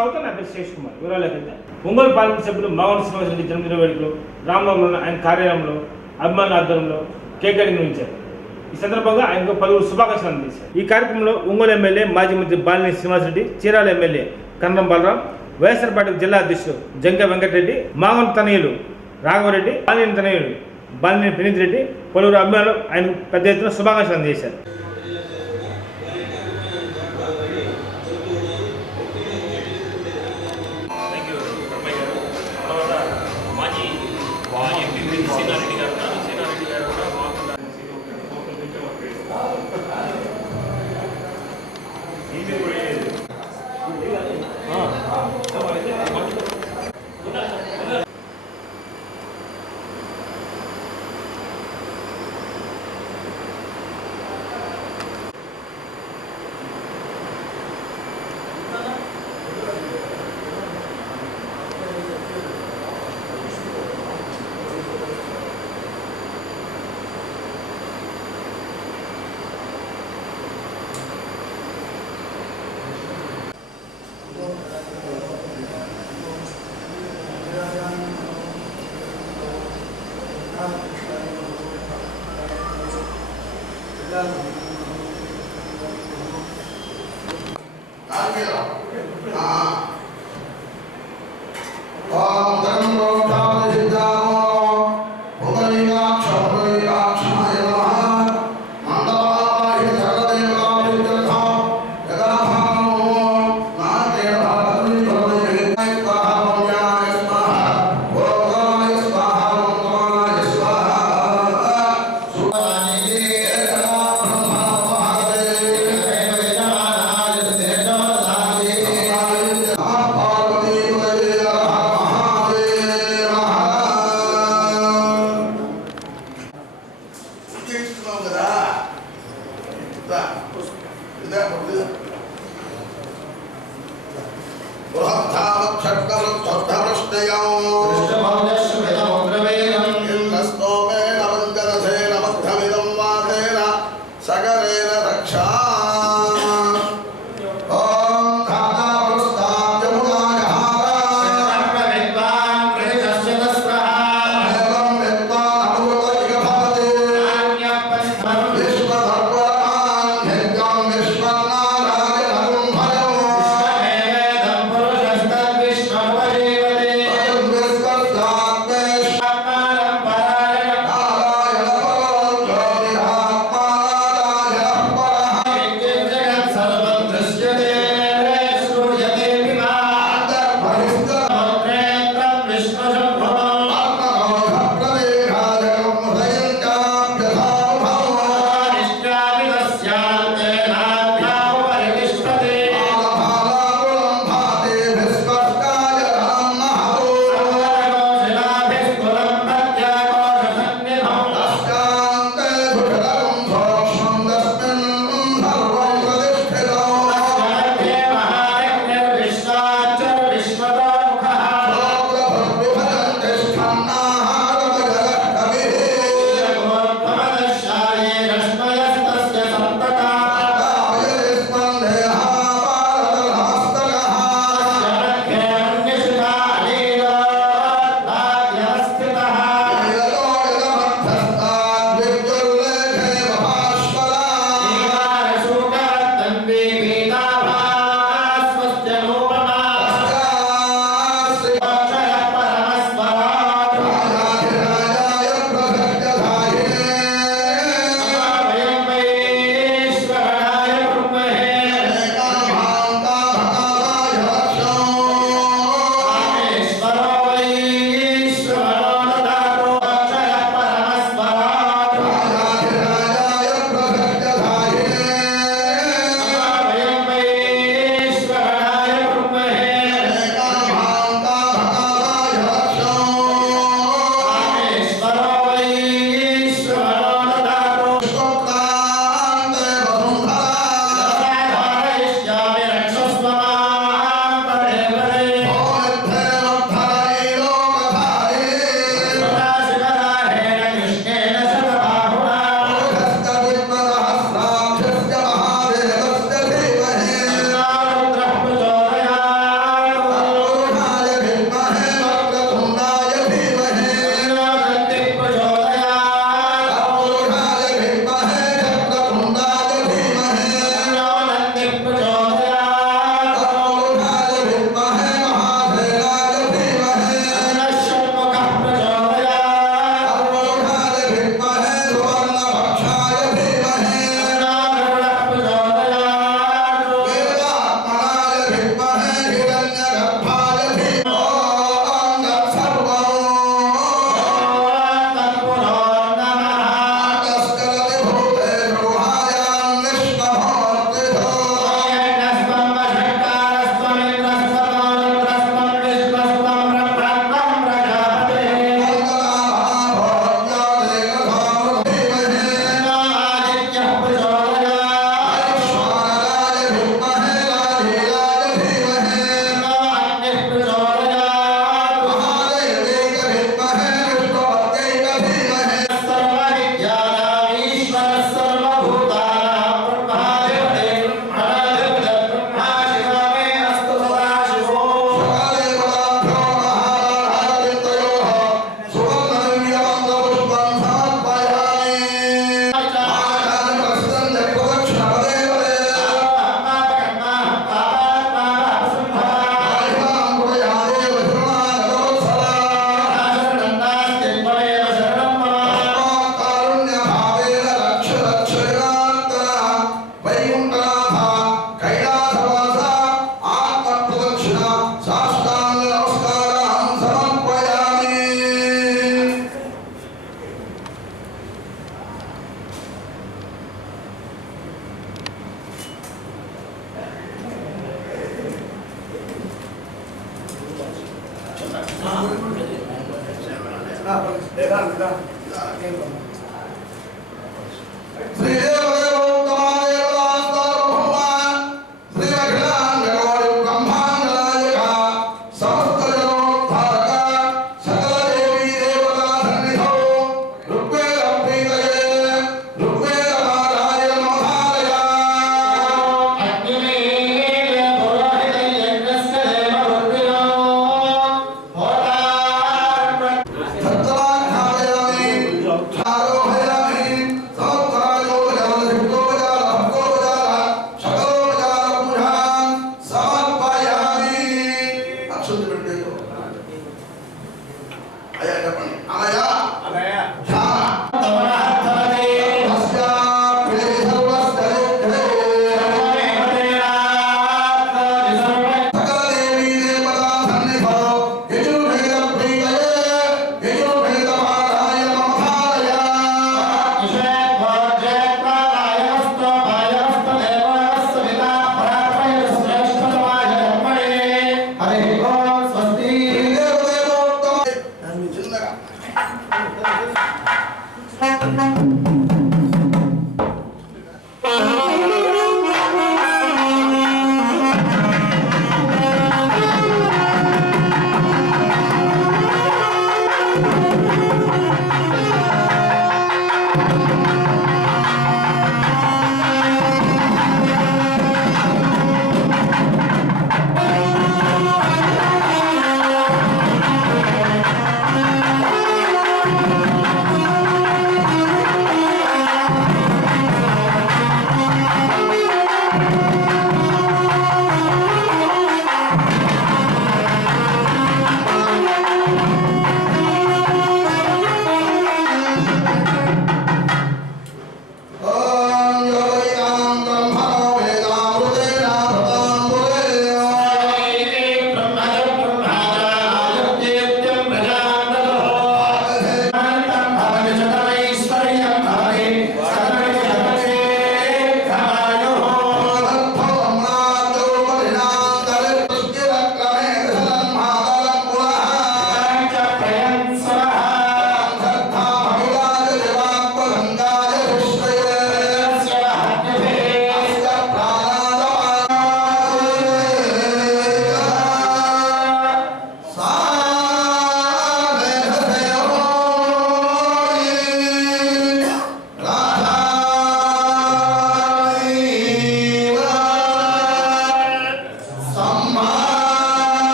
స్వాగతం. నా పేరు శేష్ కుమార్. వివరాలకు వెళ్తే ఒంగోలు పార్లమెంట్ సభ్యులు మావన్ శ్రీనివాసరెడ్డి జన్మదిన వేడుకలు రామనగరంలో ఆయన కార్యాలయంలో అభిమానుల ఆధ్వర్యంలో కేక్ కటింగ్ నిర్వహించారు. ఈ సందర్భంగా ఆయనకు పలువురు శుభాకాంక్షలు అందజేశారు. ఈ కార్యక్రమంలో ఒంగోలు ఎమ్మెల్యే మాజీ మంత్రి బాలినేని శ్రీనివాసరెడ్డి, చీరాల ఎమ్మెల్యే కన్నం బలరాం, వైఎస్ఆర్ పార్టీ జిల్లా అధ్యక్షుడు జంక వెంకటరెడ్డి, మావన్ తనయులు రాఘవరెడ్డి, బాలినేని తనయుడు బాలినేని ప్రణీత్ రెడ్డి, పలువురు అభిమానులు ఆయనకు పెద్ద ఎత్తున శుభాకాంక్షలు అందజేశారు.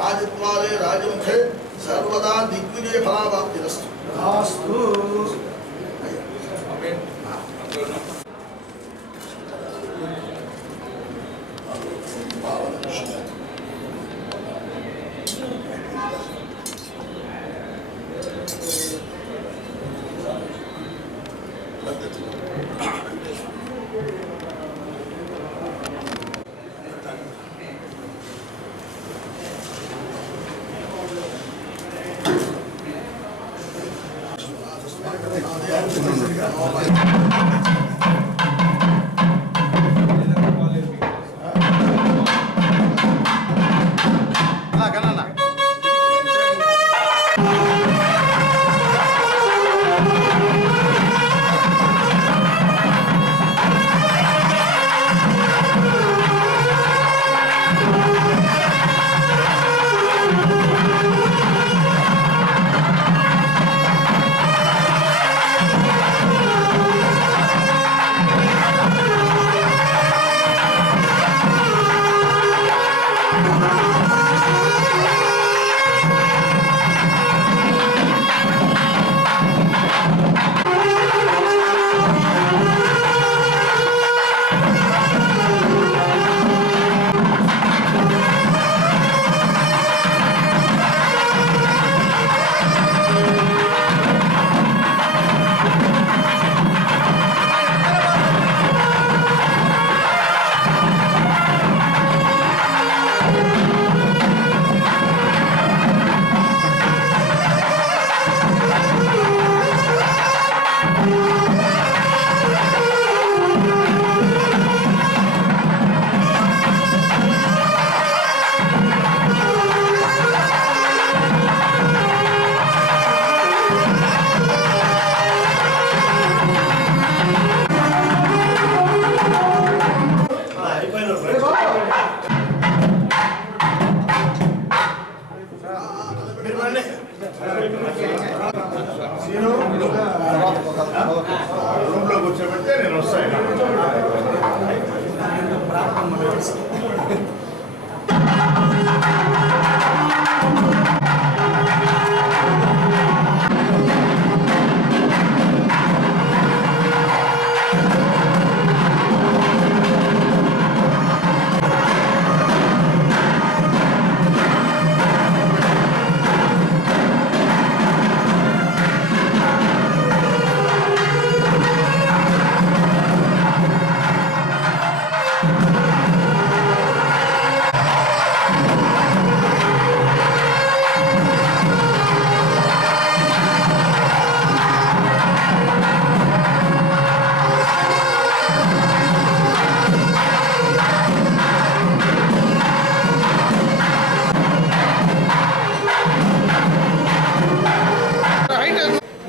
राजद्वारे राजमुखे सर्वदा दिग्विजय फलाप्तिरस्तु।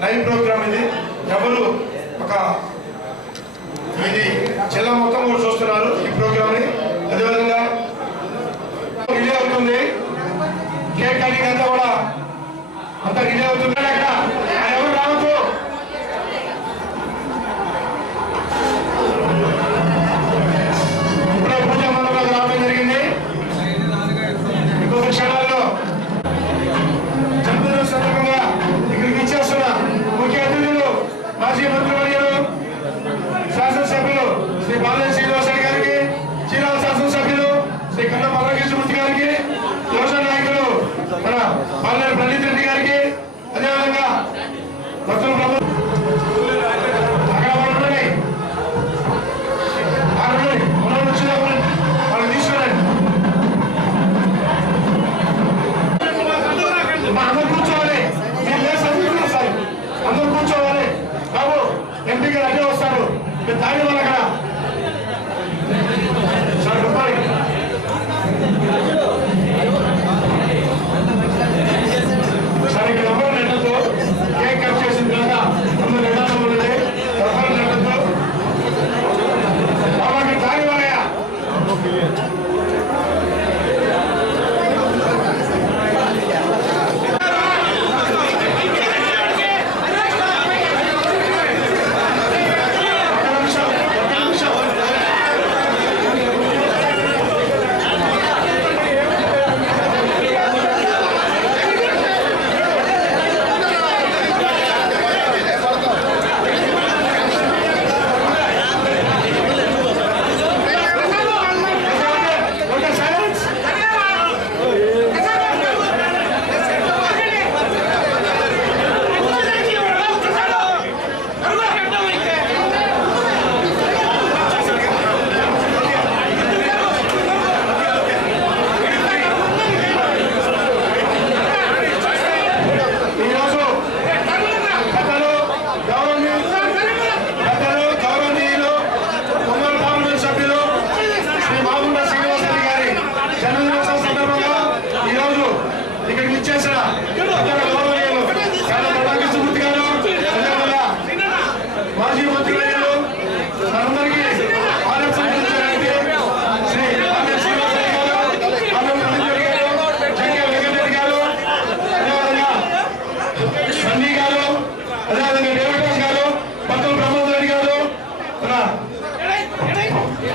లైవ్ ప్రోగ్రామ్ ఇది. ఎవరు ఇది జిల్లా మొత్తం కూడా చూస్తున్నారు ఈ ప్రోగ్రామ్ ని. అదేవిధంగా రిలే అవుతుంది, కేక్ కటింగ్ అంతా కూడా అంతా రిలే అవుతుంది. అక్కడ ఎవరు రావచ్చు, ఇప్పుడే పూజా మండపంలోకి రావడం జరిగింది. ఇంకొక క్షణాల్లో జన్మదిన సందర్భంగా ఇక్కడికి ఇచ్చేస్తున్న ముఖ్య అతిథులు మాజీ మంత్రివర్యులు శాసనసభ్యులు శ్రీ బాలయ్య శ్రీనివాసరెడ్డి గారికి, చీరాల శాసనసభ్యులు శ్రీ కన్నా బాలకృష్ణమూర్తి గారికి, యువజన నాయకులు మన బాలయ్య ప్రణీత్ రెడ్డి గారికి, అదేవిధంగా మొత్తం వాళ్ళు తీసుకురండి. అందరూ కూర్చోవాలి, అందరూ కూర్చోవాలి. బాబు ఎంపీ గారు అదే వస్తారు, మీరు దాని వల్ల అక్కడ సార్ రూపాయి సార్ ఇక్కడ ఎవరు నెట్టతో కేక్ కట్ చేసిన తర్వాత అందరూ నెట్టడం ఉన్నది. ఎవరు నెట్టతో బాబు అక్కడ దాని వల్లయా మాజీ మంత్రులు మనందరికీ శ్రీ జంకే వెంకటరెడ్డి గారు, అదేవిధంగా సన్నీ గారు, అదేవిధంగా దేవదాస్ గారు, పత్తుల బ్రహ్మోద్ రెడ్డి గారు,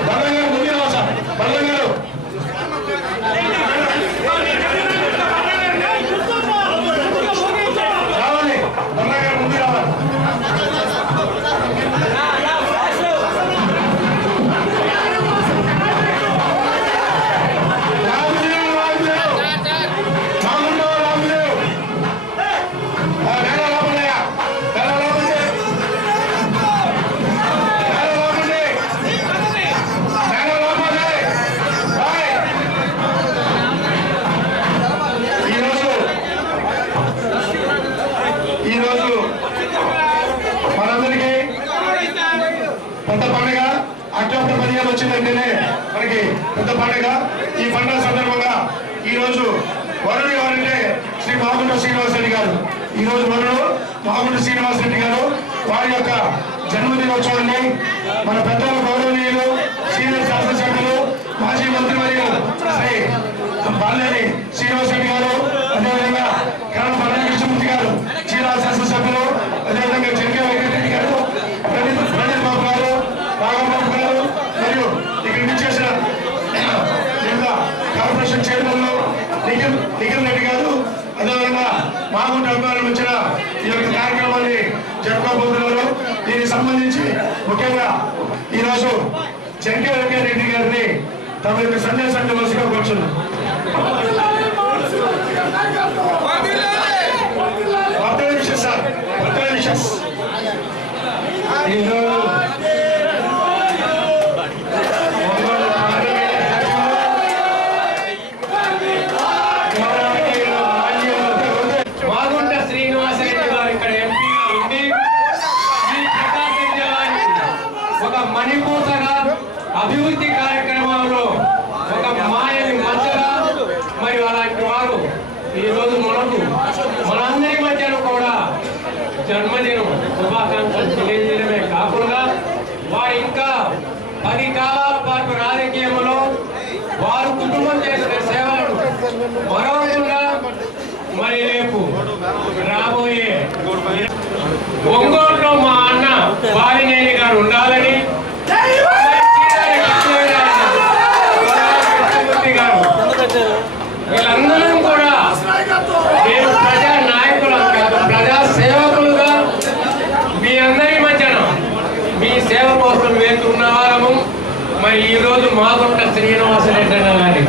బల్లం గారు ముందు సార్ బల్లం గారు రావాలి, బల్లం గారు ముందు రావాలి. పెద్ద పండుగ అక్టోబర్ 15 వచ్చిందంటేనే మనకి పెద్ద పండుగ. ఈ పండుగ సందర్భంగా ఈ రోజు వరుడు ఎవరంటే శ్రీ మాగుంట శ్రీనివాసరెడ్డి గారు. ఈ రోజు వరుడు మాగుంట శ్రీనివాసరెడ్డి గారు వారి యొక్క జన్మదినోత్సవాన్ని మన పెద్దల గౌరవనీయులు సీనియర్ శాసనసభ్యులు మాజీ మంత్రివర్యులు శ్రీ బాలయ్య శ్రీనివాసరెడ్డి గారు, అదేవిధంగా కన్నా బాలకృష్ణమూర్తి గారు చీరాల శాసనసభ్యులు, అదేవిధంగా జంకే వెంకటరెడ్డి గారు, ప్రణీత్ బాబు గారు, రాఘవబాబు గారు మరియు ఇక్కడ విచ్చేసిన కార్పొరేషన్ చైర్మన్లు నిఖిల్ రెడ్డి గారు, అదేవిధంగా మాగుంట అభిమానులు వచ్చిన ఈ యొక్క కార్యక్రమాన్ని జరుపుకోబోతున్నారు. దీనికి సంబంధించి ముఖ్యంగా ఈరోజు జంకే వెంకటరెడ్డి గారిని తమ యొక్క సందేశాన్ని వరుసగా కూర్చున్నారు. సార్ మాగుంట శ్రీనివాసరెడ్డి గారు ఇక్కడ ఎంపీగా ఉండి ఈ ప్రకాశం జిల్లాని ఒక మణిపూసగా అభివృద్ధి కార్యక్రమంలో ఒక మాయని మధ్యగా మరియు అలాంటి వారు ఈ రోజు మనకు మనందరి మధ్యలో కూడా జన్మదినం శుభాకాంక్షలు తెలియజేయడమే కాకుండా వారు ఇంకా 10 కాలాల పాటు రాజకీయంలో వారు కుటుంబం చేసిన సేవలను మరవకుండా మరి రేపు రాబోయే ఒంగోలులో మా అన్న వారినేని గారు ఉండాలని వీళ్ళందరూ కూడా మేము ప్రజా నాయకులు కాదు, ప్రజా సేవకులుగా మీ అందరి మధ్యన మీ సేవ కోసం వేస్తున్న వారము. మరి ఈరోజు మాగుంట శ్రీనివాసరెడ్డి గారి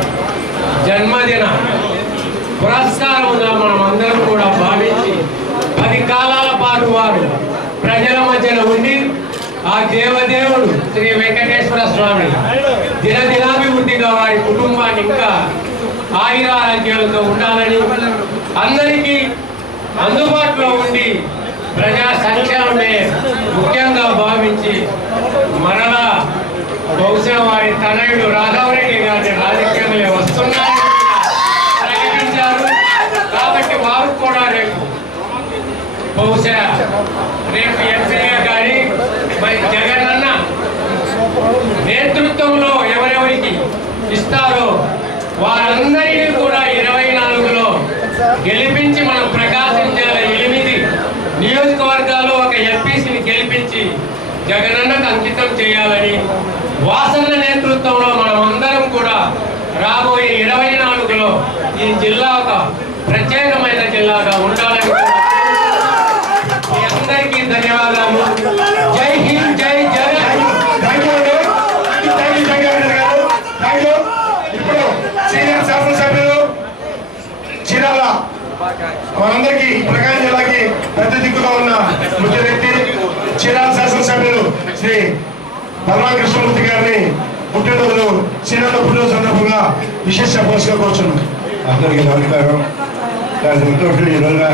జన్మదిన పురస్కారముగా మనం అందరం కూడా భావించి 10 కాలాల పాటు వారు ప్రజల మధ్యన ఉండి ఆ దేవదేవుడు శ్రీ వెంకటేశ్వర స్వామి దినదినాభివృద్ధిగా వారి కుటుంబాన్ని ఇంకా ఆయురారోగ్యాలతో ఉండాలని, అందరికీ అందుబాటులో ఉండి ప్రజా సంక్షేమమే ముఖ్యంగా భావించి మరలా బహుశా వారి తనయుడు రాఘవరెడ్డి గారి రాజకీయంలో వస్తున్నారని ప్రకటించారు. కాబట్టి వారు కూడా రేపు బహుశా రేపు ఎంపీగా కానీ మరి జగనన్న నేతృత్వంలో ఎవరెవరికి ఇస్తారో వారందరినీ కూడా 24లో గెలిపించి మనం ప్రకాశం జిల్లా 8 నియోజకవర్గాల్లో ఒక ఎంపీసీని గెలిపించి జగనన్నకు అంకితం చేయాలని, వాసన్న నేతృత్వంలో మనం అందరం కూడా రాబోయే 24లో ఈ జిల్లా ఒక ప్రత్యేకమైన జిల్లాగా ఉండాలని మీ అందరికీ ధన్యవాదాలు. జై హింద్, జై జగన్. ఇప్పుడు సీనియర్ శాసనసభ్యులు చీరాల మనందరికీ ప్రకాశం జిల్లాకి పెద్ద దిక్కుగా ఉన్న ముఖ్య వ్యక్తి చీరాల శాసనసభ్యులు శ్రీ పరమా కృష్ణమూర్తి గారిని పుట్టినరోజు చీరాల పుట్టినరోజు సందర్భంగా విశేష పోస్టుగా కూర్చున్నాం. అందరికీ నమస్కారం. చాలా సంతోషం. ఈ రోజున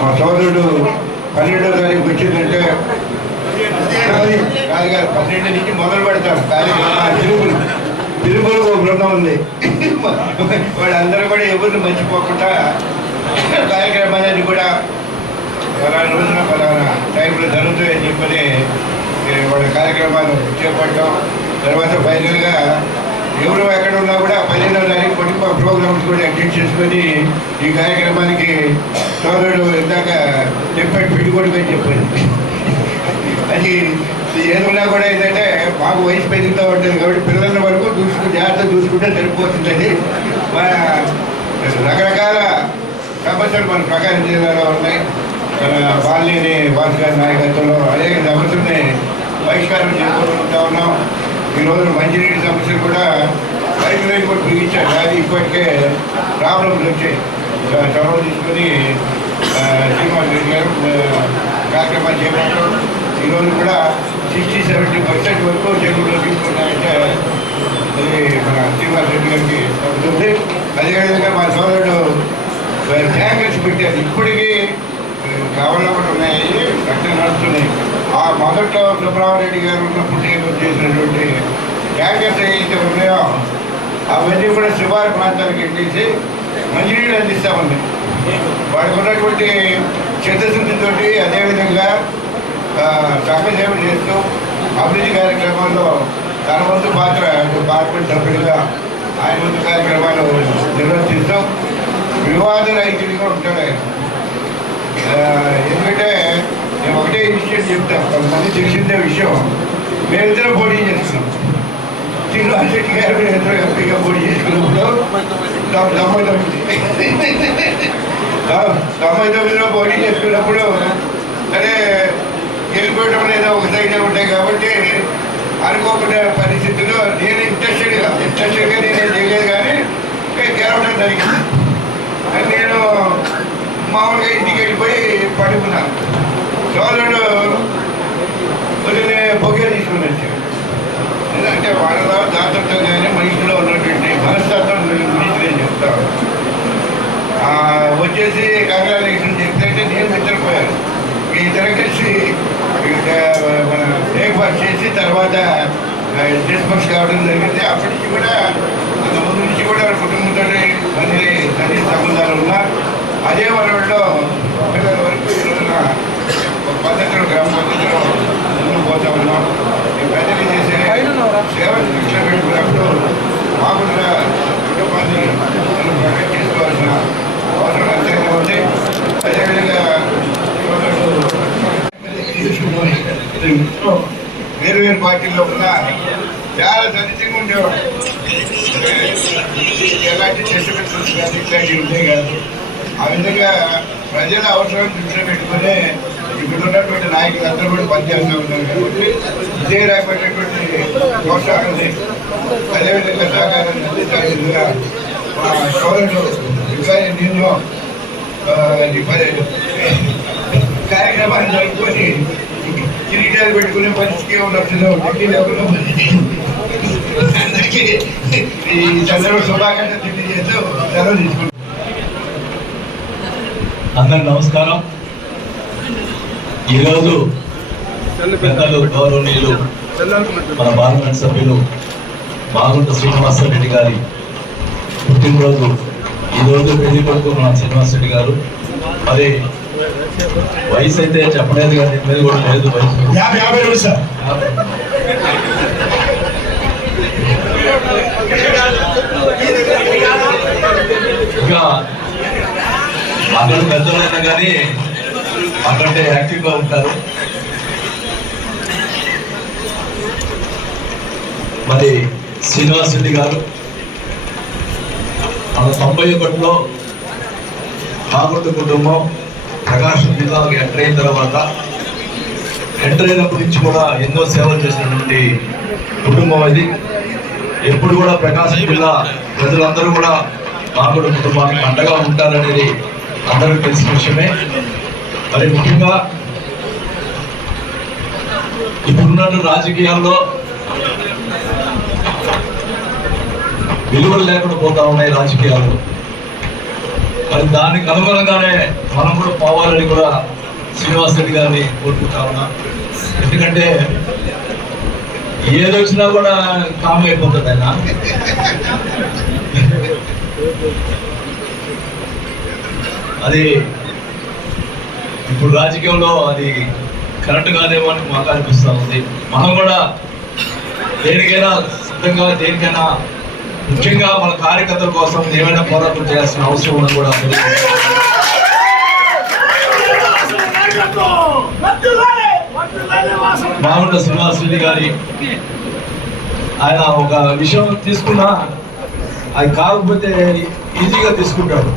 మా సోదరుడు 12వ తారీఖు వచ్చిందంటే కాదు 12 నుంచి మొదలు పెడతారు తిరుమల ఒక బృందం ఉంది. వాళ్ళందరూ కూడా ఎవరిని మర్చిపోకుండా కార్యక్రమాలన్నీ కూడా పలానా రోజున పలానా టైంలో జరుగుతాయని చెప్పని వాళ్ళ కార్యక్రమాలు చేపట్టడం. తర్వాత ఫైనల్గా ఎవరు ఎక్కడ ఉన్నా కూడా 15వ తారీఖు కొన్ని ప్రోగ్రామ్స్ కూడా అటెండ్ చేసుకొని ఈ కార్యక్రమానికి సోదరుడు ఇందాక చెప్పాడు పెట్టుకోడుగా చెప్పాడు. అది ఏదన్నా కూడా ఏంటంటే మాకు వయసు పెరుగుతూ ఉంటుంది కాబట్టి పిల్లల వరకు జాగ్రత్త చూసుకుంటే సరిపోతుందని రకరకాల సమస్యలు మన ప్రకాశం జిల్లాలో ఉన్నాయి. బాలినేని భాస్కర్ నాయకత్వంలో అనేక సమస్యల్ని పరిష్కారం చేసుకుంటూ ఉన్నాం. ఈ రోజున మంచినీటి సమస్యలు కూడా పైపు లైన్ కూడా బిగించారు. అది ఇప్పటికే ప్రాబ్లమ్స్ వచ్చాయి. చొరవ తీసుకొని శ్రీనివాస్ రెడ్డి గారు కార్యక్రమాలు చేపట్టారు. ఈరోజు కూడా 60-70% వరకు చెరువులో తీసుకున్నారంటే అది మన శ్రీనివాస్ రెడ్డి గారికి అవుతుంది. అదేవిధంగా మా సోదరుడు ట్యాంకర్స్ పెట్టారు. ఇప్పటికీ కావాలని కూడా ఉన్నాయి, కట్టెలు నడుస్తున్నాయి. ఆ మొదట్లో సుబ్రహ్మరెడ్డి గారు ఉన్నప్పుడు చేసినటువంటి ట్యాంకర్స్ ఏవైతే ఉన్నాయో అవన్నీ కూడా శివారు ప్రాంతానికి వెళ్ళేసి మంచినీళ్ళు అందిస్తామండి. వాడికి ఉన్నటువంటి చిత్తశుద్ధితోటి అదేవిధంగా సహసేవ చేస్తూ అభివృద్ధి కార్యక్రమాల్లో తన వంతు పాత్ర పార్లమెంట్ సభ్యులుగా ఆయన వంతు కార్యక్రమాలు నిర్వర్తిస్తూ వివాద రైతులుగా ఉంటాడు. ఎందుకంటే నేను ఒకటే విషయం చెప్తాను, కొంతమంది తెలిసిందే విషయం. మేమిద్దరం పోటీ చేస్తున్నాం. శ్రీనివాస్ రెడ్డి గారు మేమిద్దరం ఎంపీగా పోటీ చేసుకున్నప్పుడు 99లో పోటీ చేసుకున్నప్పుడు అదే గెలిపోవడం లేదా ఒక సైడే ఉంటాయి కాబట్టి అనుకోకుండా పరిస్థితుల్లో నేను ఇంట్రెస్టెడ్గా నేనేం చేయలేదు కానీ గెలవడం జరిగింది. నేను మామూలుగా ఇంటికి వెళ్ళిపోయి పడుకున్నాను. సోదరుడు పొద్దున్నే బొగ్గే తీసుకుని వచ్చాడు. ఎందుకంటే వాళ్ళలో దాతృత్వం కానీ మనిషిలో ఉన్నటువంటి మనస్తత్వం గురించి నేను చెప్తాను. వచ్చేసి కంగ్రాచులేషన్ చెప్తే నేను నిద్రపోయాను. ఈ ఇద్దరు కలిసి మన బ్రేక్ఫాస్ట్ చేసి తర్వాత డిస్పర్స్ కావడం జరిగింది. అప్పటి నుంచి కూడా అంత ముందు నుంచి కూడా కుటుంబంతో మంది సన్నిహిత సంబంధాలు ఉన్నా అదే వరలో పిల్లల వరకు ఈ రోజున వేరు వేరు పార్టీల్లో ఉన్న చాలా సన్నిహితంగా ఉండేవాడు. ఎలాంటి డిస్టర్బెన్సెస్ కానీ ఇట్లాంటివి ఉంటాయి కాదు. ఆ విధంగా ప్రజల అవసరాన్ని దృష్టిలో పెట్టుకునే ఇక్కడ ఉన్నటువంటి నాయకులు అందరూ కూడా పనిచేస్తూ ఉన్నారు కాబట్టి ఇదే రకమైనటువంటి ప్రోత్సాహాన్ని అదేవిధంగా సహకారాన్ని అందించాల్సిందిగా మా సోదరుడు ఇంకా నేను కార్యక్రమాన్ని జరుపుకొని కిరీటాలు పెట్టుకునే పరిస్థితి ఉన్నట్టు అందరికీ ఈ సందర్భ శుభాకాంక్షలు తెలియజేస్తూ సెలవు తీసుకుంటాం. అందరికి నమస్కారం. ఈరోజు పెద్దలు గౌరవనీయులు మన పార్లమెంట్ సభ్యులు మాగుంట శ్రీనివాసరెడ్డి గారి పుట్టినరోజు. ఈరోజు పెళ్లి కొడుకు మన శ్రీనివాసరెడ్డి గారు. మరి వయసు అయితే చెప్పలేదు కానీ మీద కూడా లేదు. వయసు ఇంకా అక్కడ పెద్దలైనా కానీ అక్కడంటే యాక్టివ్గా ఉంటారు. మరి శ్రీనివాస్ రెడ్డి గారు మన 91లో మాగుంట కుటుంబం ప్రకాశం జిల్లాకు ఎంటర్ అయిన తర్వాత ఎంటర్ అయినప్పటి నుంచి కూడా ఎన్నో సేవలు చేసినటువంటి కుటుంబం అది. ఎప్పుడు కూడా ప్రకాశం జిల్లా ప్రజలందరూ కూడా మాగుంట కుటుంబానికి అండగా ఉంటారనేది అందరికీ తెలిసిన విషయమే. మరి ముఖ్యంగా ఇప్పుడున్న రాజకీయాల్లో విలువలు లేకుండా పోతా ఉన్నాయి రాజకీయాలు. మరి దానికి అనుగుణంగానే మనం కూడా పోవాలని కూడా శ్రీనివాస్ రెడ్డి గారిని కోరుకుంటా ఉన్నా. ఎందుకంటే ఏది వచ్చినా కూడా కామ్ అయిపోతుంది ఆయన. అది ఇప్పుడు రాజకీయంలో అది కరెక్ట్ కాదేమో అని మాకు అనిపిస్తూ ఉంది. మనం కూడా దేనికైనా సిద్ధంగా, దేనికైనా ముఖ్యంగా మన కార్యకర్తల కోసం ఏమైనా పోరాటం చేయాల్సిన అవసరం ఉన్నది కూడా. మాగుంట శ్రీనివాస్ రెడ్డి గారి ఆయన ఒక విషయం తీసుకున్నా అది కాకపోతే ఈజీగా తీసుకుంటాడు.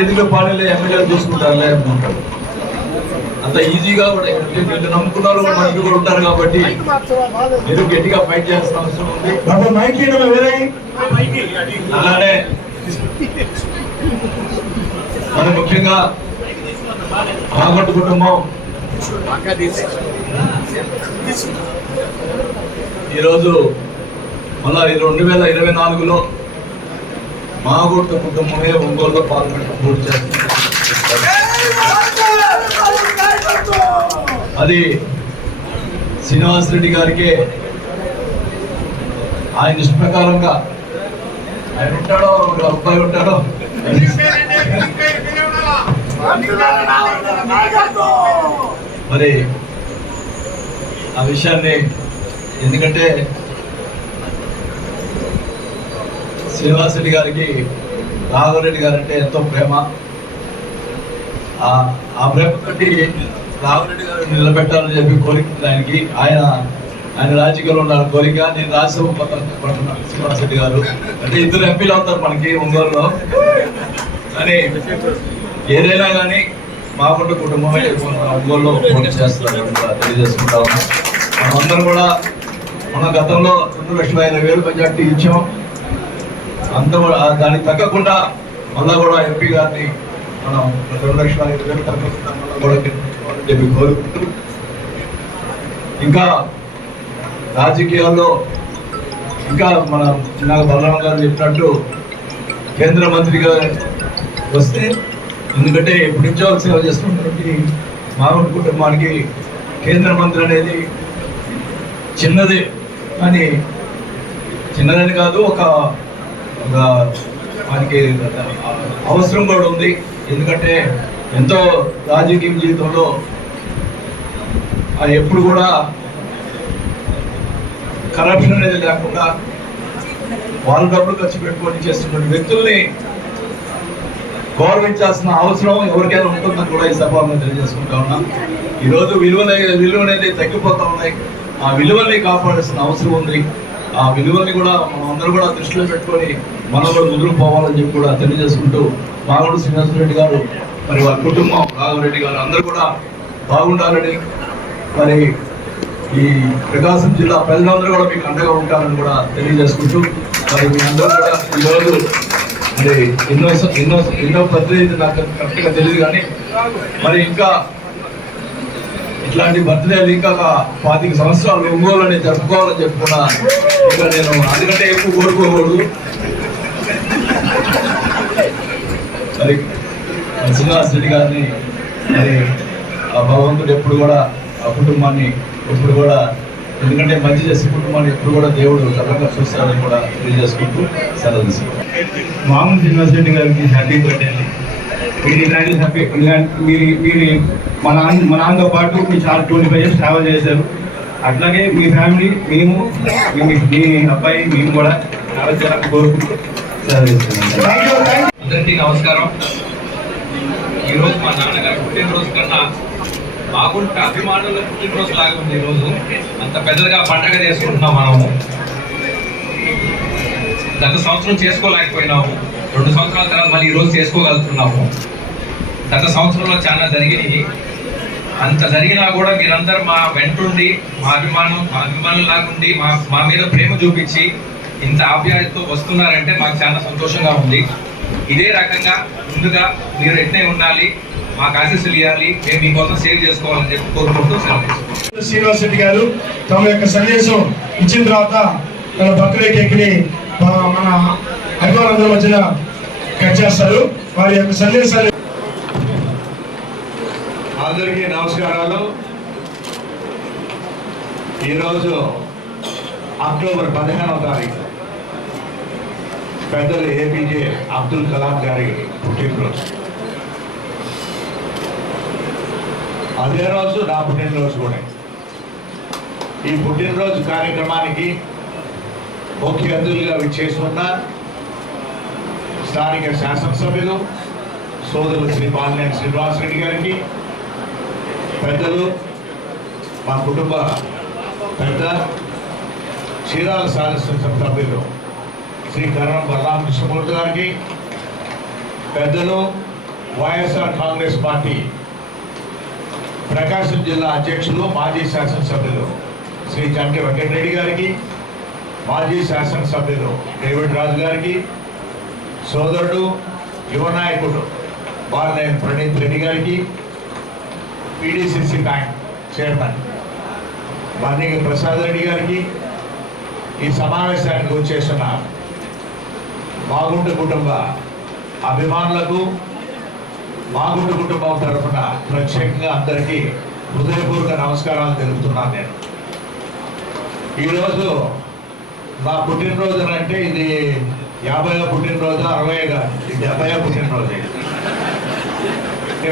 ఎందుకు పాడలే ఎమ్మెల్యేలు చూసుకుంటారులే అనుకుంటాడు. అంత ఈజీగా కూడా వీళ్ళు నమ్ముకున్నారు మనకి కూడా ఉంటారు కాబట్టి మీరు గట్టిగా ఫైట్ చేయాల్సిన అవసరం ఉంది. అలానే మన ముఖ్యంగా మాగుంట కుటుంబం ఈరోజు మళ్ళా 2024లో మాగుంట కుటుంబమే ఒంగోలులో పార్లమెంట్ పోటీ చేస్తుంది. అది శ్రీనివాస్ రెడ్డి గారికి ఆయన ఇష్ట ప్రకారంగా ఆయన ఉంటాడో ఒక అబ్బాయి ఉంటాడో మరి ఆ విషయాన్ని, ఎందుకంటే శ్రీనివాస్ రెడ్డి గారికి రాఘవరెడ్డి గారు అంటే ఎంతో ప్రేమ. ఆ ప్రేమతోటి రాఘవరెడ్డి గారు నిలబెట్టాలని చెప్పి కోరిక ఆయనకి. ఆయన రాజకీయాల్లో ఉన్న కోరిక. నేను రాజ్యసభ పడుతున్నాను. శ్రీనివాస్ రెడ్డి గారు అంటే 2 ఎంపీలు అవుతారు మనకి ఒంగోలులో. కానీ ఏదైనా కానీ మాగుంట కుటుంబమే ఒంగోలులో పోటీ చేస్తారు తెలియజేసుకుంటా ఉన్నాం. మనమందరం కూడా మన గతంలో 2,50,000 మెజార్టీ ఇచ్చాం. అంత కూడా దానికి తగ్గకుండా మళ్ళా కూడా ఎంపీ గారిని మనం 2,05,000 తగ్గకుండా మళ్ళా కూడా చెప్పి కోరుకుంటూ, ఇంకా రాజకీయాల్లో ఇంకా మన చిన్నగా బలరాం గారు చెప్పినట్టు కేంద్ర మంత్రిగా వస్తే, ఎందుకంటే ఎప్పటి నుంచో సేవ చేస్తున్నటువంటి మాగుంట కుటుంబానికి కేంద్ర మంత్రి అనేది చిన్నది. కానీ చిన్నదని కాదు, ఒక మనకి అవసరం కూడా ఉంది. ఎందుకంటే ఎంతో రాజకీయ జీవితంలో ఎప్పుడు కూడా కరప్షన్ అనేది లేకుండా వాళ్ళు డబ్బులు ఖర్చు పెట్టుకొని చేస్తున్న వ్యక్తుల్ని గౌరవించాల్సిన అవసరం ఎవరికైనా ఉంటుందని కూడా ఈ సభలో తెలియజేసుకుంటా ఉన్నాం. ఈరోజు విలువలు అనేది తగ్గిపోతా ఉన్నాయి. ఆ విలువల్ని కాపాడాల్సిన అవసరం ఉంది. ఆ విలువల్ని కూడా మనం అందరూ కూడా దృష్టిలో పెట్టుకొని మనం కూడా ముందుకు పోవాలని చెప్పి కూడా తెలియజేసుకుంటూ మాగుంట శ్రీనివాసరెడ్డి గారు మరి వారి కుటుంబం రాఘవరెడ్డి గారు అందరూ కూడా బాగుండాలని మరి ఈ ప్రకాశం జిల్లా ప్రజలందరూ కూడా మీకు అండగా ఉంటారని కూడా తెలియజేసుకుంటూ మరి మీ అందరూ కూడా ఈరోజు మరి ఎన్నో బర్త్డే నాకు కరెక్ట్గా తెలియదు కానీ మరి ఇంకా ఇట్లాంటి బర్త్డేలు ఇంకా 25 సంవత్సరాలు ఒంగోలుని జరుపుకోవాలని చెప్పుకున్నా. ఇంకా నేను అందుకంటే ఎక్కువ కోరుకోకూడదు. మరి శ్రీనివాసరెడ్డి గారిని మరి ఆ భగవంతుడు ఎప్పుడు కూడా ఆ కుటుంబాన్ని ఎప్పుడు కూడా, ఎందుకంటే మంచి చేసే కుటుంబాన్ని ఎప్పుడు కూడా దేవుడు చక్కగా చూస్తారని కూడా తెలియజేసుకుంటూ సెలవు తీసుకుంటాం. మామూలు శ్రీనివాసరెడ్డి గారికి హ్యాపీ బర్త్డే అండి. మీరు మా నాన్నతో పాటు మీరు చాలా 25 years ట్రావెల్ చేశారు. అట్లాగే మీ ఫ్యామిలీ మేము మీ అబ్బాయి మేము కూడా ట్రావెల్ చేయాలని కోరుకుంటూ అందరికీ నమస్కారం. ఈరోజు మా నాన్నగారు పుట్టినరోజు కన్నా మాగుంట అభిమానుల పుట్టినరోజు లాగా ఉంది. ఈరోజు అంత పెద్దగా పండగ చేసుకుంటున్నాం. మనము గత సంవత్సరం చేసుకోలేకపోయినాము, 2 సంవత్సరాల తర్వాత మళ్ళీ ఈరోజు చేసుకోగలుగుతున్నాము. గత సంవత్సరంలో చాలా జరిగినాయి. అంత జరిగినా కూడా మీరందరూ మా వెంటుండి మా అభిమానులాగా ఉండి మా మీద ప్రేమ చూపించి ఇంత ఆప్యాయతతో వస్తున్నారంటే మాకు చాలా సంతోషంగా ఉంది. ఇదే రకంగా ముందుగా మీరు ఎట్నే ఉండాలి, మాకు ఆశీస్సులు ఇవ్వాలి, మేము మీకోసం సేవ్ చేసుకోవాలని చెప్పి కోరుకుంటూ శ్రీనివాసరెడ్డి గారు తమ యొక్క సందేశం ఇచ్చిన తర్వాత మన బర్త్డే కేక్ని మన అభిమానులందరి మధ్యన కట్ చేస్తారు. వారి యొక్క సందేశాన్ని అందరికీ నమస్కారాలు. ఈరోజు అక్టోబర్ 15వ తారీఖు పెద్దలు ఏపీజే అబ్దుల్ కలాం గారి పుట్టినరోజు. అదే రోజు నా పుట్టినరోజు కూడా. ఈ పుట్టినరోజు కార్యక్రమానికి ముఖ్య అతిథులుగా విచ్చేస్తున్న స్థానిక శాసనసభ్యులు సోదరులు శ్రీ బాలినేని శ్రీనివాసరెడ్డి గారికి, పెద్దలు మా కుటుంబ పెద్ద చీరాల శాసనసభ సభ్యులు శ్రీ కరణం బలరామకృష్ణమూర్తి గారికి, పెద్దలు వైఎస్ఆర్ కాంగ్రెస్ పార్టీ ప్రకాశం జిల్లా అధ్యక్షులు మాజీ శాసనసభ్యులు శ్రీ చంటి వెంకటరెడ్డి గారికి, మాజీ శాసనసభ్యులు డేవిడ్ రాజు గారికి, సోదరుడు యువ నాయకుడు బాలినేని ప్రణీత్ రెడ్డి గారికి, PDCC bank chairman Manniga Prasad Reddy గారికి, ఈ సమావేశానికి వచ్చేసిన మాగుంట కుటుంబ అభిమానులకు మాగుంట కుటుంబం తరఫున ప్రత్యేకంగా అందరికీ హృదయపూర్వక నమస్కారాలు తెలుపుతున్నాను. నేను ఈరోజు నా పుట్టినరోజు అంటే ఇది 50వ పుట్టినరోజు, 60గా 70వ పుట్టినరోజు.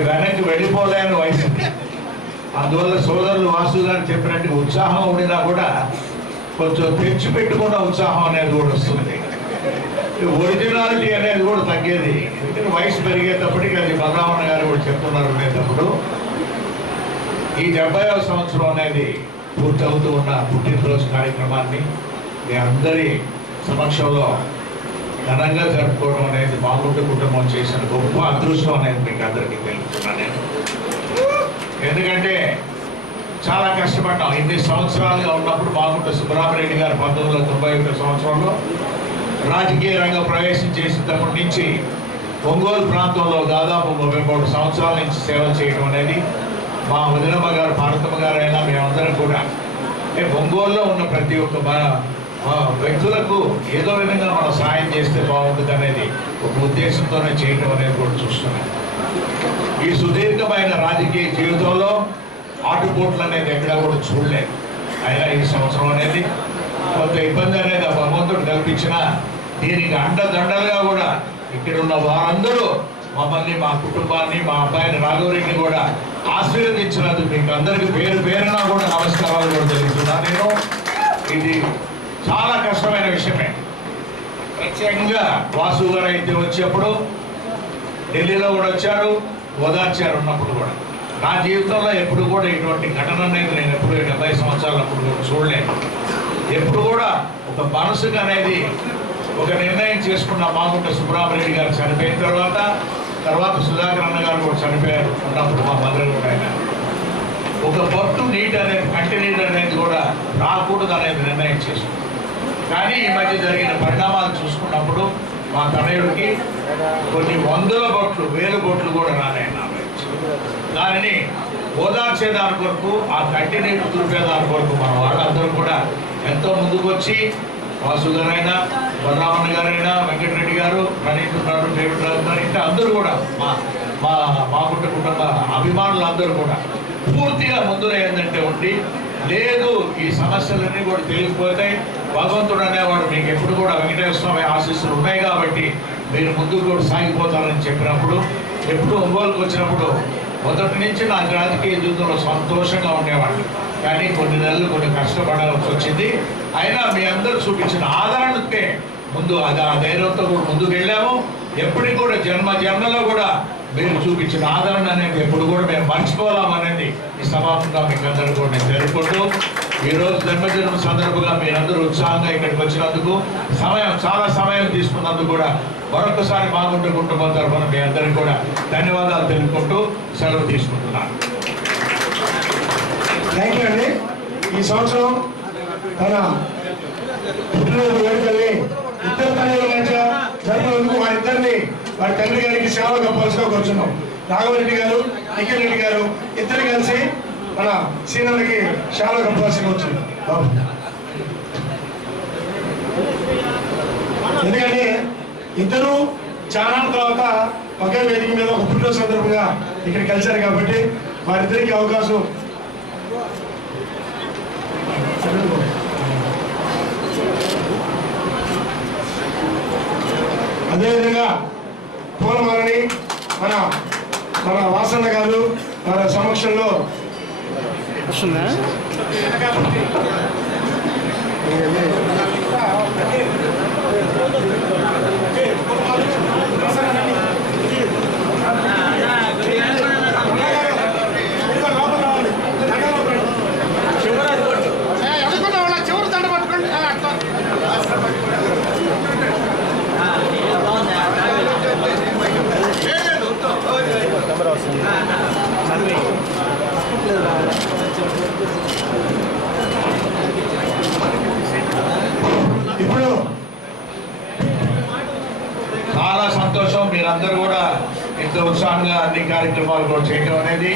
వెనక్కి వెళ్ళిపోలేని వయసు. అందువల్ల సోదరులు వాసు గారు చెప్పినట్టు ఉత్సాహం ఉండినా కూడా కొంచెం తెచ్చి పెట్టుకున్న ఉత్సాహం అనేది కూడా వస్తుంది. ఒరిజినాలిటీ అనేది కూడా తగ్గేది. ఎందుకంటే వయసు పెరిగేటప్పటికి అది బలరామన్న గారు కూడా చెప్తున్నారు అనేటప్పుడు ఈ 70వ సంవత్సరం అనేది పూర్తవుతూ ఉన్న పుట్టినరోజు కార్యక్రమాన్ని మీ అందరి సమక్షంలో ఘనంగా జరుపుకోవడం అనేది మాగుంట కుటుంబం చేసిన గొప్ప అదృష్టం అనేది మీకు అందరికీ తెలుపుతున్నాను నేను. ఎందుకంటే చాలా కష్టపడ్డాం. ఇన్ని సంవత్సరాలుగా ఉన్నప్పుడు మాగుంట సుబ్బరామరెడ్డి గారు 1991 సంవత్సరంలో రాజకీయ రంగం ప్రవేశం చేసినప్పటి నుంచి ఒంగోలు ప్రాంతంలో దాదాపు 33 సంవత్సరాల నుంచి సేవ చేయడం అనేది మా వదినమ్మ గారు భారతమ్మ గారు అయినా మేమందరం కూడా ఒంగోలులో ఉన్న ప్రతి ఒక్క వ్యక్తులకు ఏదో విధంగా మనం సాయం చేస్తే బాగుంటుంది అనేది ఒక ఉద్దేశంతోనే చేయడం అనేది కూడా చూస్తున్నాం. ఈ సుదీర్ఘమైన రాజకీయ జీవితంలో ఆటుపోట్లు అనేది ఎక్కడా కూడా చూడలేదు. అయినా ఈ సంవత్సరం అనేది కొంత ఇబ్బంది అనేది ఆ భగవంతుడు కల్పించిన దీనికి అండదండలుగా కూడా ఇక్కడ ఉన్న వారందరూ మమ్మల్ని, మా కుటుంబాన్ని, మా అబ్బాయిని రాఘవరెడ్డిని కూడా ఆశీర్వదించినందుకు మీకు అందరికీ పేరు పేరున కూడా నమస్కారాలు కూడా తెలుపుతున్నాను నేను. ఇది చాలా కష్టమైన విషయమే. ప్రత్యేకంగా వాసు గారు అయితే వచ్చేప్పుడు ఢిల్లీలో కూడా వచ్చారు, ఓదార్చారు ఉన్నప్పుడు కూడా. నా జీవితంలో ఎప్పుడు కూడా ఇటువంటి ఘటన అనేది నేను ఎప్పుడు 70 సంవత్సరాలు అప్పుడు కూడా చూడలేదు. ఎప్పుడు కూడా ఒక మనసుకు అనేది ఒక నిర్ణయం చేసుకున్న మాగుంట సుబ్రహ్మరెడ్డి గారు చనిపోయిన తర్వాత సుధాకర్ అన్న గారు కూడా చనిపోయారు ఉన్నప్పుడు మా మదర్ కూడా ఆయన ఒక బొట్టు నీటి అనేది కంటి నీటి అనేది కూడా రాకూడదు అనేది నిర్ణయం చేసుకున్నాం. కానీ ఈ మధ్య జరిగిన పరిణామాలు చూసుకున్నప్పుడు మా తనయుడికి కొన్ని 100 బొట్లు 1000 బొట్లు కూడా రానాయన దానిని ఓదార్చేదాని కొరకు ఆ కంటి నీరు తుడిపేదాని కొరకు మన వాళ్ళందరూ కూడా ఎంతో ముందుకు వచ్చి వాసు గారైనా బలరామన్న గారైనా వెంకటరెడ్డి గారు ప్రణీత్ ఉన్నారు, డేవిడ్ రాజు గారు ఇంకా అందరూ కూడా మాగుంట కుటుంబ అభిమానులు అందరూ కూడా పూర్తిగా ముందులో ఏంటంటే ఉండి లేదు ఈ సమస్యలన్నీ కూడా తెలియకపోతాయి, భగవంతుడు అనేవాడు మీకు ఎప్పుడు కూడా వెంకటేశ్వర స్వామి ఆశీస్సులు ఉన్నాయి కాబట్టి మీరు ముందుకు కూడా సాగిపోతారని చెప్పినప్పుడు ఎప్పుడు ఒంగోలుకు వచ్చినప్పుడు మొదటి నుంచి నా రాజకీయ జీవితంలో సంతోషంగా ఉండేవాడిని. కానీ కొన్ని నెలలు కొన్ని కష్టపడాల్సి వచ్చింది. అయినా మీ అందరూ చూపించిన ఆదరణకే ముందు ఆ ధైర్యంతో కూడా ముందుకు వెళ్ళాము. ఎప్పటికి కూడా జన్మలో కూడా మీరు చూపించిన ఆదరణ అనేది ఎప్పుడు కూడా మేము మర్చిపోవాలనేది ఈ సభాముగా మీకు అందరూ కూడా నేను తెలుపుకుంటూ ఈరోజు జన్మదినం సందర్భంగా మీరందరూ ఉత్సాహంగా ఇక్కడికి వచ్చినందుకు చాలా సమయం తీసుకున్నందుకు కూడా మరొకసారి మాగుంట కుటుంబం తరఫున మీ అందరికీ కూడా ధన్యవాదాలు తెలుపుకుంటూ సెలవు తీసుకుంటున్నాను. థ్యాంక్ యూ అండి. ఈ సంవత్సరం మన పుట్టినరోజు వేడుకల్ని ఇద్దరు తల్లిల మధ్య జరుపునందుకు వారిద్దరిని వారి తండ్రి గారికి సేవ కప్పాల్సిగా కూర్చున్నాం. రాఘవరెడ్డి గారు, నిఖిల్ రెడ్డి గారు ఇద్దరు కలిసి మన సీనియర్లకి సేవ కప్పాల్సిగా వచ్చింది బాబు. ఎందుకంటే ఇద్దరు చాలా తర్వాత ఒకే వేదిక మీద ఒక పుట్టినరోజు సందర్భంగా ఇక్కడ కలిశారు కాబట్టి వారిద్దరికి అవకాశం అదేవిధంగా పూలమాలని మన వాసన్న గారు వారి సమక్షంలో ఇప్పుడు చాలా సంతోషం మీరందరూ కూడా ఇంత ఉత్సాహంగా అన్ని కార్యక్రమాలు కూడా చేయడం అనేది.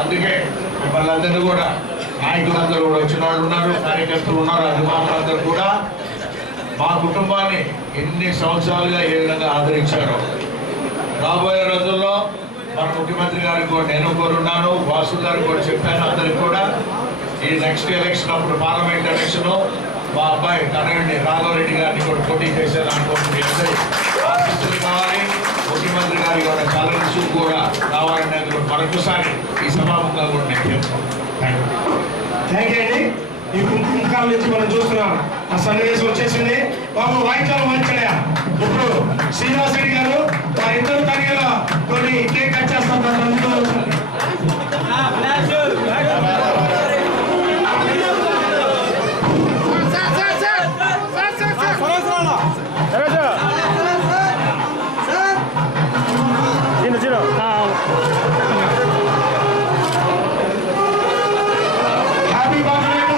అందుకే మిమ్మల్ని అందరూ కూడా నాయకులందరూ కూడా వచ్చిన వాళ్ళు ఉన్నారు, కార్యకర్తలు ఉన్నారు, అభిమానులందరూ కూడా మా కుటుంబాన్ని ఎన్ని సంవత్సరాలుగా ఏ విధంగా ఆదరించారో రాబోయే రోజుల్లో మన ముఖ్యమంత్రి గారికి కూడా నేను కోరున్నాను, వాసు గారికి కూడా చెప్పాను. అందరికి కూడా ఈ నెక్స్ట్ ఎలక్షన్ అప్పుడు పార్లమెంట్ ఎలక్షన్ మా అబ్బాయి తనయుడిని రాఘవరెడ్డి గారిని కూడా పోటీ చేశారు అనుకోండి. అందరి ఆశీస్సులు కావాలి, ముఖ్యమంత్రి గారి కూడా ఛాలెంజ్ కూడా కావాలనేది కూడా మరొకసారి ఈ సభాముఖంగా కూడా నేను చెప్తాను. థ్యాంక్ యూ అండి. ఈ కుంకుమకాల నుంచి మనం చూస్తున్నాం ఆ సన్నివేశం వచ్చేసింది. బాబు వాయిద్యాలు మంచిగా ఇప్పుడు శ్రీనివాస్ రెడ్డి గారు వారిద్దరు తరగతిలో కొన్ని కేక్ కట్ చేస్తారు. హ్యాపీ బర్త్డే టు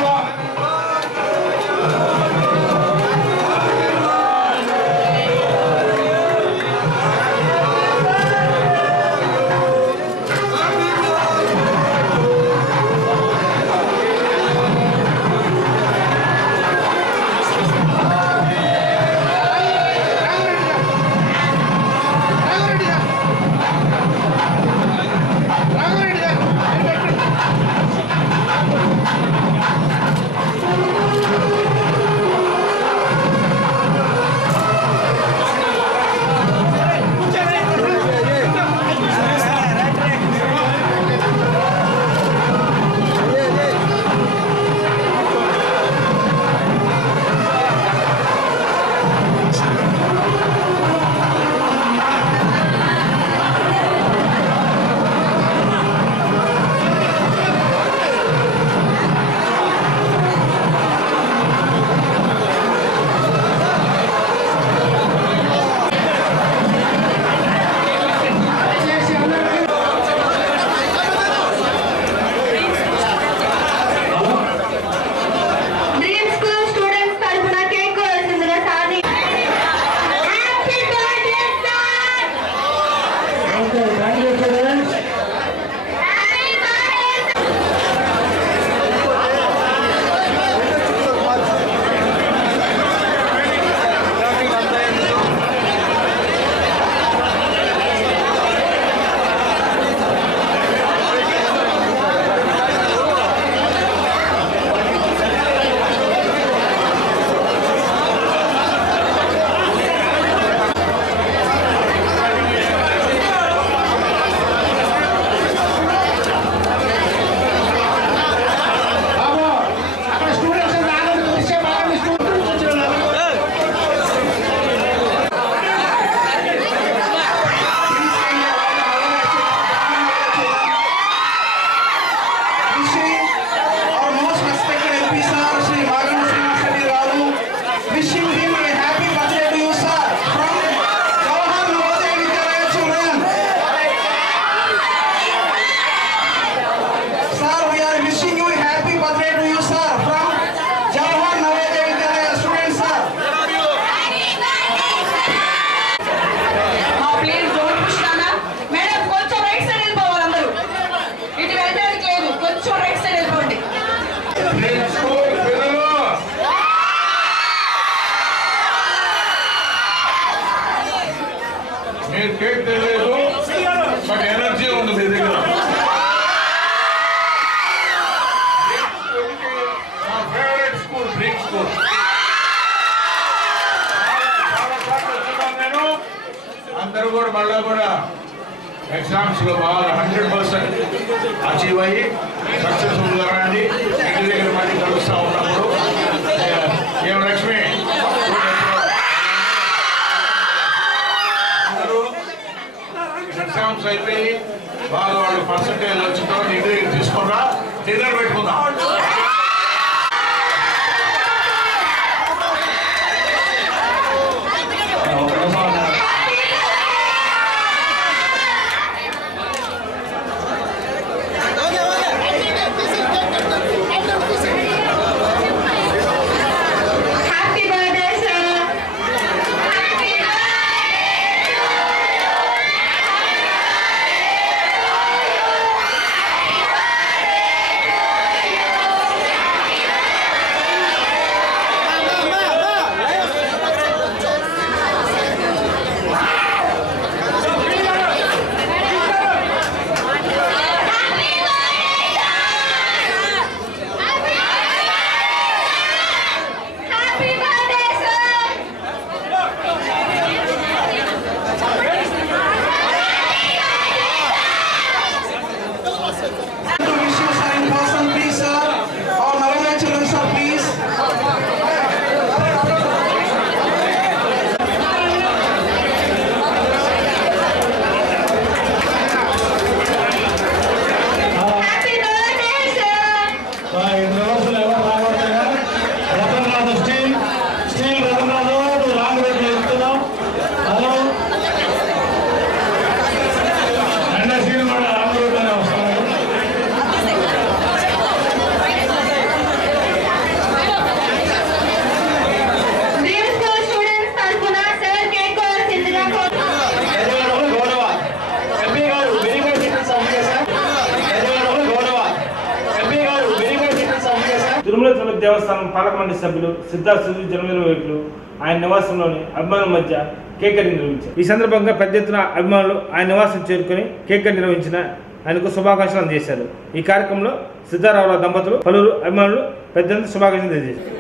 కూడా మళ్ళీ కూడా ఎగ్జామ్స్లో బాగా 100% అచీవ్ అయ్యి సక్సెస్ఫుల్గా రండి. ఇంటి దగ్గర మళ్ళీ కలుస్తూ ఉన్నప్పుడు ఏం లక్ష్మి అందరూ ఎగ్జామ్స్ అయిపోయి బాగా వాళ్ళు పర్సంటేజ్ వచ్చిన తర్వాత ఇంటి దగ్గర తీసుకున్నా డిన్నర్ పెట్టుకుందాం. తిరుమల తిరుపతి దేవస్థానం పాలక మండలి సభ్యులు సిద్ధార్థ సుధీర్ జన్మదిన వేడుకలు ఆయన నివాసంలోని అభిమానుల మధ్య కేక్ కటింగ్ నిర్వహించారు. ఈ సందర్భంగా పెద్ద ఎత్తున అభిమానులు ఆయన నివాసం చేరుకుని కేక్ కటింగ్ నిర్వహించిన ఆయనకు శుభాకాంక్షలు అందజేశారు. ఈ కార్యక్రమంలో సిద్ధారావు దంపతులు పలువురు అభిమానులు పెద్ద ఎత్తున శుభాకాంక్షలు తెలియజేశారు.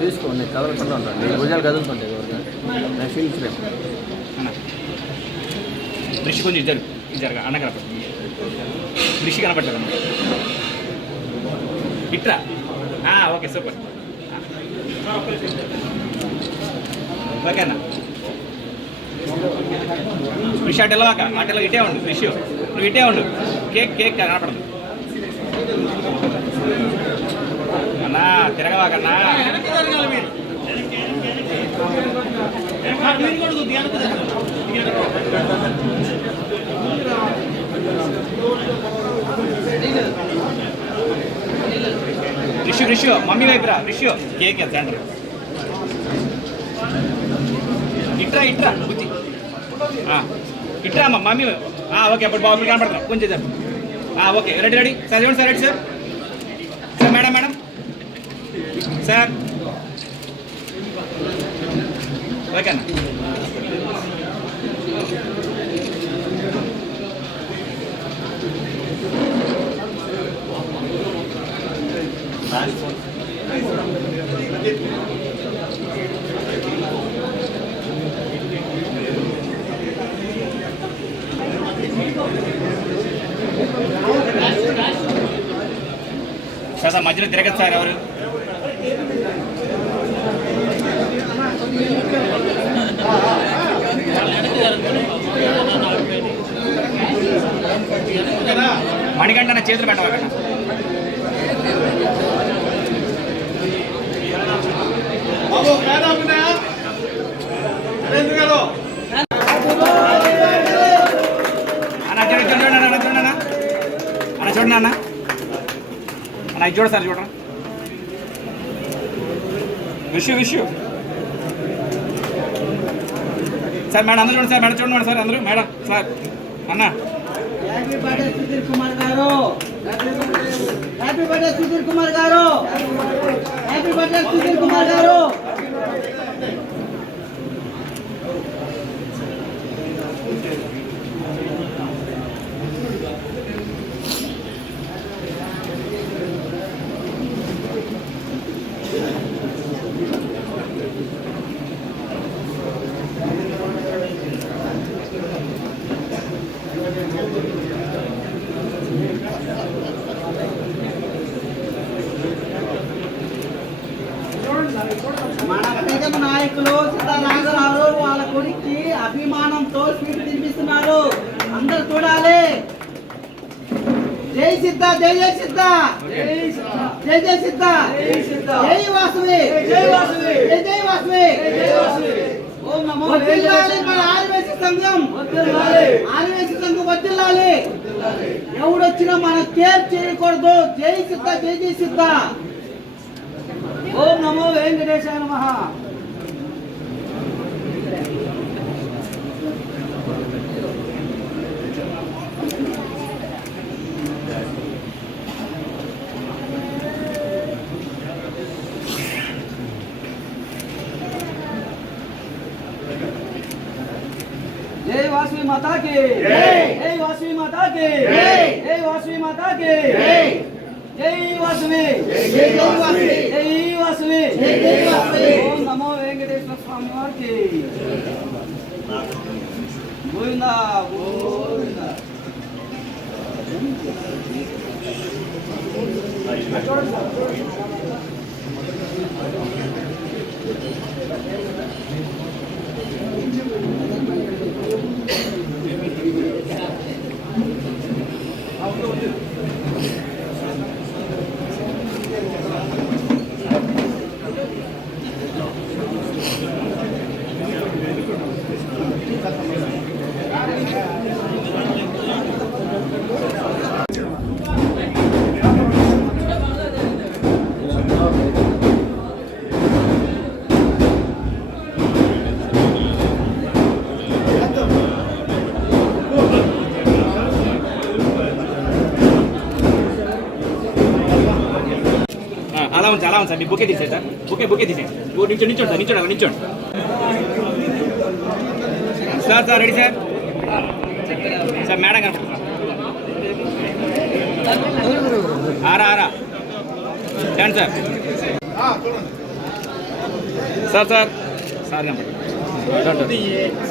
తీసుకోండి కదలకుండా ఉంటాను భుజాలు కదులుతుంటాయి నేను ఫీల్చలేము దృష్టి కొంచెం ఇద్దరు అన్న కనపడుతుంది దృష్టి కనపడలేదు అన్న ఇట్రా ఓకే సూపర్ ఓకే అన్న దృష్టి అటెలో అటెలో ఇటే ఉండు దృష్టి నువ్వు ఇటే ఉండు కేక్ కనపడదు అన్నా తిరగవాకన్నా రిష్యూ మమ్మీ వైపు రా రిష్యూ కేక్ సెంటర్ ఇట్రా బుద్ధి ఇట్రా అమ్మ మమ్మీ ఓకే అప్పుడు బాబు కనపడతాం కొంచెం సార్ ఓకే రెడీ సార్ చూడండి sir ready sir madam sir okay అన్న. సార్ మధ్యలో తిరగదు సార్ ఎవరు? మణికంట నా చేతులు పెట్టవాలన్నా. అన్న చూడండి అన్న, చూడండి అన్న, అన్న చూడండి అన్న, అన్న ఇది చూడ సార్, చూడరా విష్ సార్. మేడం అందరూ చూడండి సార్, మేడం చూడండి సార్, అందరూ మేడం సార్ అన్న. హ్యాపీ బర్త్డే సుధీర్ కుమార్ గారు, హ్యాపీ బర్త్డే సుధీర్ కుమార్ గారు, హ్యాపీ బర్త్డే సుధీర్ కుమార్ గారు. మన ప్రీతమ నాయకులు సీతారామరావు వాళ్ళ కొడుక్కి అభిమానంతో స్వీట్ తినిపిస్తున్నారు. అందరు చూడాలి. జై సిద్ధ, జై జై సిద్ధ, జై జై సిద్ధ, జై వాసవి, జై వాసవి, జై జై వాసవి. ఓం నమో వర్ధిల్లాలి మన ఆదివాసీ సంఘం, ఆదివాసీ సంఘం వర్ధిల్లాలి. ఎవడొచ్చినా మనం కేర్ చేయకూడదు. జై సిద్ధ, జై జై సిద్ధ. ఓం నమో వెంకటేశాయ నమః. జై వాసవి మాతా కి జై, జై వాసవి మాతా కి జై, జై వాసవి మాతా కి జై, జై వాసవి, జై జై వాసవి, జై వాసవి, జై జై వాసవి. ఓం నమో వెంకటేశ్వర స్వామి వారికి. గోవిందా గోవిందా. అలా ఉంది సార్. మీ బుకే తీసేది సార్, బుకే తీసేది. నించోండి సార్, నించోండి sir. Sir ready sir. Sir madam గారు ఆరా రండి సార్. సార్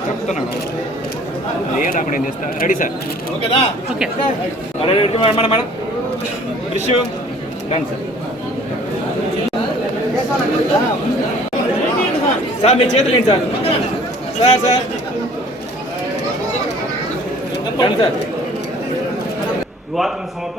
చెప్తున్నాను ఏం రాకుండా ఏం చేస్తా. Ready sir. Okay madam wish రండి సార్. సార్ మీ చేతులు ఏంటి సార్? సార్ ఈ వార్తను సమర్పణ